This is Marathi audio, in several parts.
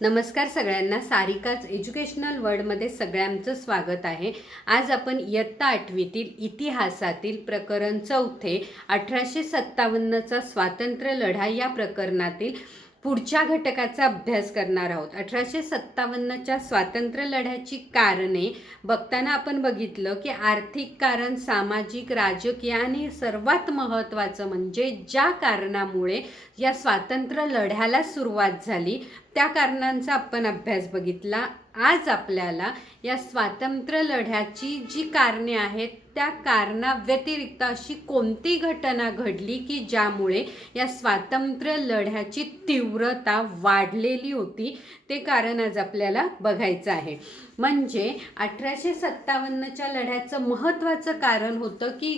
नमस्कार सगळ्यांना, सारिकाच एज्युकेशनल वर्ल्डमध्ये सगळ्यांचं स्वागत आहे। आज आपण इयत्ता 8वीतील इतिहासातील प्रकरण 4 1857चा स्वातंत्र्य लढा या प्रकरणातील पुढच्या घटकाचा अभ्यास करणार आहोत। 1857च्या स्वातंत्र्य लढ्याची कारणे बघताना आपण बघितलं की आर्थिक कारण, सामाजिक, राजकीय आणि सर्वात महत्त्वाचं म्हणजे ज्या कारणामुळे या स्वातंत्र्य लढ्याला सुरुवात झाली त्या कारणांचा आपण अभ्यास बघितला। आज आपल्याला या स्वातंत्र्य लढ्याची जी कारणे आहेत त्या कारणाव्यतिरिक्त अशी कोणती घटना घडली की ज्यामुळे या स्वातंत्र्य लढ्याची तीव्रता वाढलेली होती ते कारण आज आपल्याला बघायचं आहे। म्हणजे 1857च्या लढ्याचं महत्त्वाचं कारण होतं की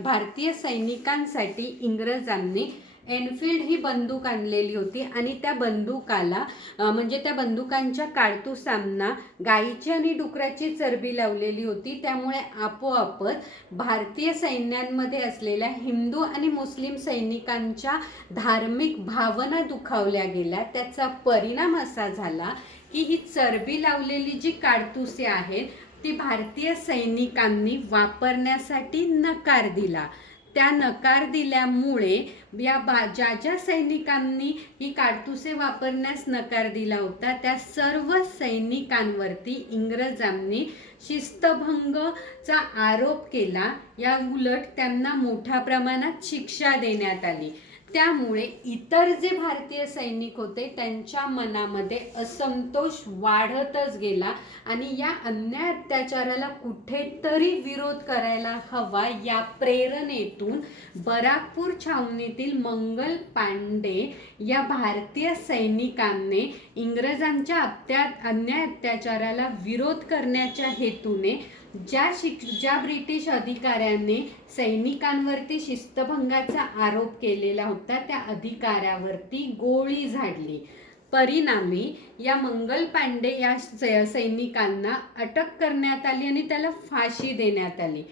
भारतीय सैनिकांसाठी इंग्रजांनी एनफील्ड ही बंदूक आणलेली होती आणि त्या बंदुकाला म्हणजे त्या बंदुकांच्या काडतुसांना गायीची आणि डुकराची चरबी लावलेली होती। त्यामुळे आपोआपच भारतीय सैन्यांमध्ये असलेल्या हिंदू आणि मुस्लिम सैनिकांच्या धार्मिक भावना दुखावल्या गेल्या। त्याचा परिणाम असा झाला की ही चरबी लावलेली जी काडतुसे आहेत ती भारतीय सैनिकांनी वापरण्यासाठी नकार दिला। त्या नकार दिल्यामुळे ज्या ज्या सैनिकांनी ही काडतुसे वापरण्यास नकार दिला होता त्या सर्व सैनिकांवरती इंग्रजांनी शिस्तभंगचा आरोप केला। या उलट त्यांना मोठ्या प्रमाणात शिक्षा देण्यात आली। त्यामुळे इतर जे भारतीय सैनिक होते त्यांच्या मनामध्ये असंतोष वाढतच गेला आणि या अन्याय अत्याचाराला कुठेतरी विरोध करायला हवा या प्रेरणेतून बराकपूर छावणीतील मंगल पांडे या भारतीय सैनिकांनी इंग्रजांच्या अन्याय अत्याचाराला विरोध करण्याच्या हेतूने ज्या ब्रिटिश अधिकाऱ्यांनी सैनिकांवरती शिस्तभंगाचा आरोप केलेला होता त्या अधिकाऱ्यावरती गोळी झाडली। परिणामी या मंगल पांडे या सैनिकांना अटक करण्यात आली आणि त्याला फाशी देण्यात आली।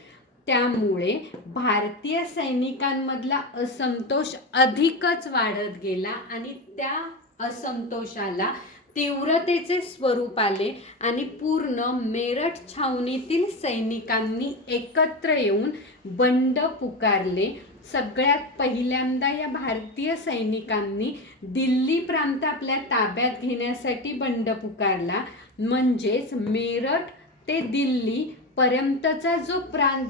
त्यामुळे भारतीय सैनिकांमधला असंतोष अधिकच वाढत गेला आणि त्या असंतोषाला तीव्रतेचे स्वरूप आले आणि पूर्ण मेरठ छावणीतील सैनिकांनी एकत्र येऊन बंड पुकारले। सगळ्यात पहिल्यांदा या भारतीय सैनिकांनी दिल्ली प्रांत आपल्या ताब्यात घेण्यासाठी बंड पुकारला। म्हणजेच मेरठ ते दिल्ली पर्यंतचा जो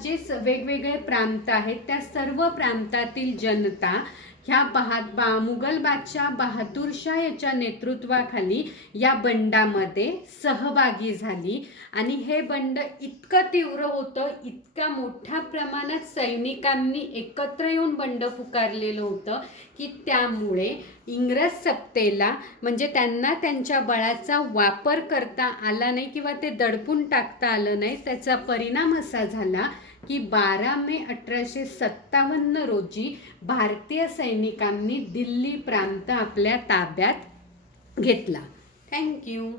जे वेगवेगळे प्रांत आहेत त्या सर्व प्रांतातील जनता ह्या मुघल बादशाह बहादूर शाह याच्या नेतृत्वाखाली या बंडामध्ये सहभागी झाली आणि हे बंड इतकं तीव्र होतं, इतक्या मोठ्या प्रमाणात सैनिकांनी एकत्र येऊन बंड पुकारलेलं होतं की त्यामुळे इंग्रज सत्तेला म्हणजे त्यांना त्यांच्या बळाचा वापर करता आला नाही किंवा ते दडपून टाकता आलं नाही। त्याचा परिणाम असा झाला की 12 मे 1857 रोजी भारतीय सैनिकांनी दिल्ली प्रांत आपल्या ताब्यात घेतला। थँक्यू।